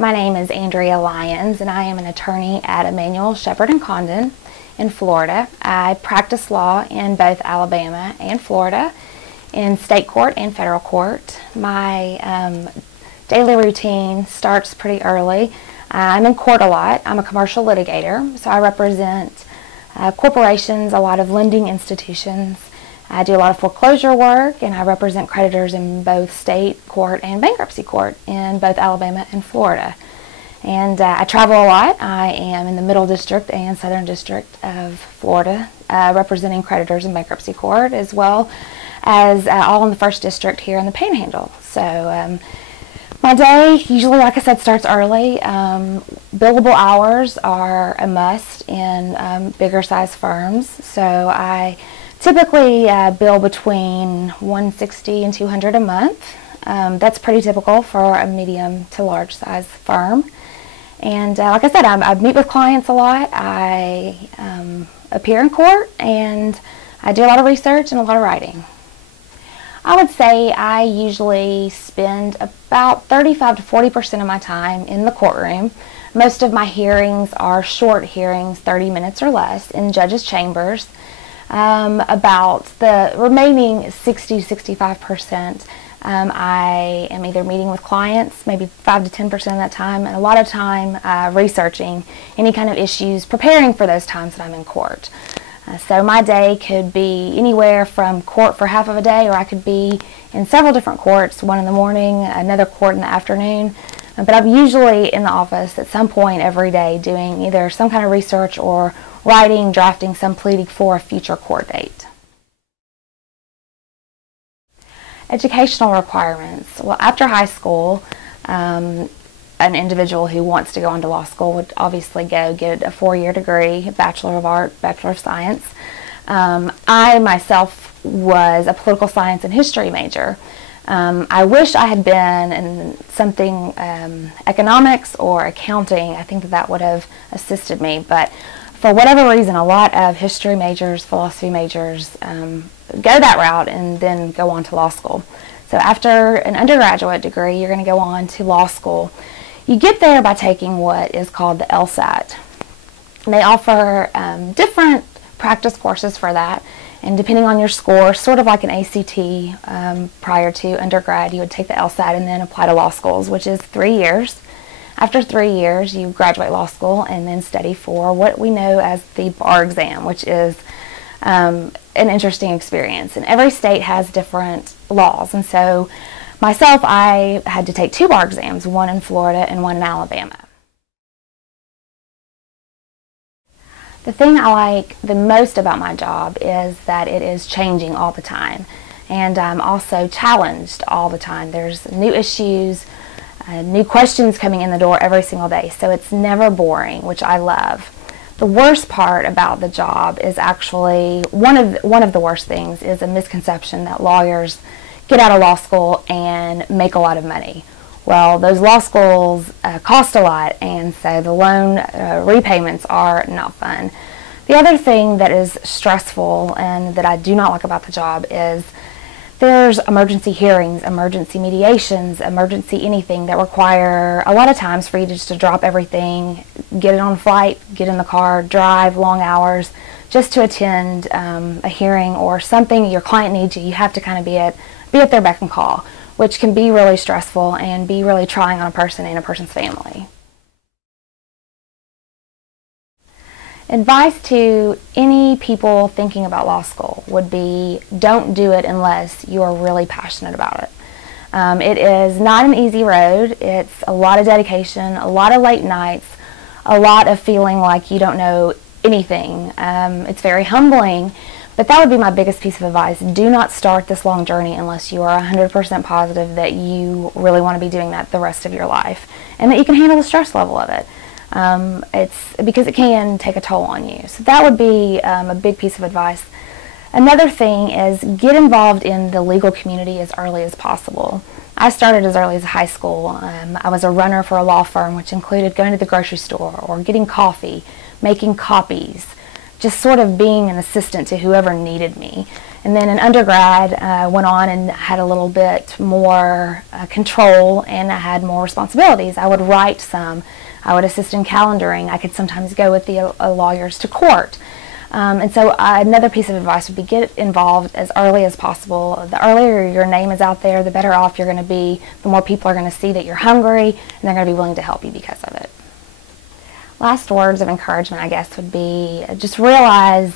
My name is Andrea Lyons, and I am an attorney at Emanuel, Shepherd & Condon in Florida. I practice law in both Alabama and Florida, in state court and federal court. My daily routine starts pretty early. I'm in court a lot. I'm a commercial litigator, so I represent corporations, a lot of lending institutions. I do a lot of foreclosure work, and I represent creditors in both state court and bankruptcy court in both Alabama and Florida. And I travel a lot. I am in the Middle District and Southern District of Florida, representing creditors in bankruptcy court, as well as all in the First District here in the Panhandle. So my day usually, like I said, starts early. Billable hours are a must in bigger size firms, so I typically bill between $160 and $200 a month. That's pretty typical for a medium to large size firm. And like I said, I meet with clients a lot. I appear in court, and I do a lot of research and a lot of writing. I would say I usually spend about 35 to 40% of my time in the courtroom. Most of my hearings are short hearings, 30 minutes or less, in judges' chambers. About the remaining 60-65%, I am either meeting with clients, maybe 5 to 10% of that time, and a lot of time researching any kind of issues, preparing for those times that I'm in court. So my day could be anywhere from court for half of a day, or I could be in several different courts, one in the morning, another court in the afternoon. But I'm usually in the office at some point every day doing either some kind of research or writing, drafting some pleading for a future court date. Educational requirements. Well, after high school, an individual who wants to go on to law school would obviously go get a 4-year degree, Bachelor of Art, Bachelor of Science. I myself was a political science and history major. I wish I had been in something economics or accounting. I think that would have assisted me, but for whatever reason, a lot of history majors, philosophy majors go that route and then go on to law school. So after an undergraduate degree, you're going to go on to law school. You get there by taking what is called the LSAT. They offer different practice courses for that, and depending on your score, sort of like an ACT, prior to undergrad, you would take the LSAT and then apply to law schools, which is 3 years. After 3 years, you graduate law school and then study for what we know as the bar exam, which is an interesting experience. And every state has different laws, and so myself, I had to take 2 bar exams, one in Florida and one in Alabama. The thing I like the most about my job is that it is changing all the time, and I'm also challenged all the time. There's new issues, new questions coming in the door every single day, so it's never boring, which I love. The worst part about the job is actually, one of the worst things is a misconception that lawyers get out of law school and make a lot of money. Well, those law schools cost a lot, and so the loan repayments are not fun. The other thing that is stressful and that I do not like about the job is there's emergency hearings, emergency mediations, emergency anything that require a lot of times for you just to drop everything, get it on a flight, get in the car, drive long hours just to attend a hearing or something your client needs you. You have to kind of be at their beck and call, which can be really stressful and be really trying on a person and a person's family. Advice to any people thinking about law school would be, don't do it unless you are really passionate about it. It is not an easy road. It's a lot of dedication, a lot of late nights, a lot of feeling like you don't know anything. It's very humbling. But that would be my biggest piece of advice. Do not start this long journey unless you are 100% positive that you really want to be doing that the rest of your life and that you can handle the stress level of it. It's because it can take a toll on you. So that would be a big piece of advice. Another thing is get involved in the legal community as early as possible. I started as early as high school. I was a runner for a law firm, which included going to the grocery store or getting coffee, making copies, just sort of being an assistant to whoever needed me. And then in undergrad, I went on and had a little bit more control, and I had more responsibilities. I would write some. I would assist in calendaring. I could sometimes go with the lawyers to court. And so another piece of advice would be get involved as early as possible. The earlier your name is out there, the better off you're going to be. The more people are going to see that you're hungry, and they're going to be willing to help you because of it. Last words of encouragement, I guess, would be just realize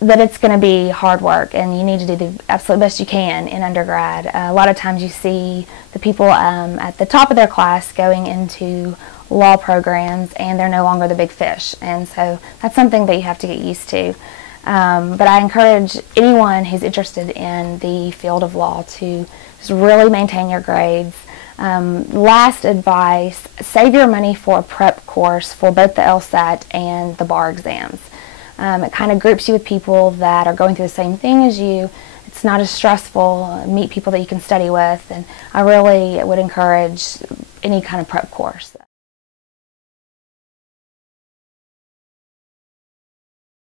that it's going to be hard work, and you need to do the absolute best you can in undergrad. A lot of times you see the people at the top of their class going into law programs, and they're no longer the big fish, and so that's something that you have to get used to. But I encourage anyone who's interested in the field of law to just really maintain your grades. Last advice, save your money for a prep course for both the LSAT and the bar exams. It kind of groups you with people that are going through the same thing as you. It's not as stressful. Meet people that you can study with, and I really would encourage any kind of prep course.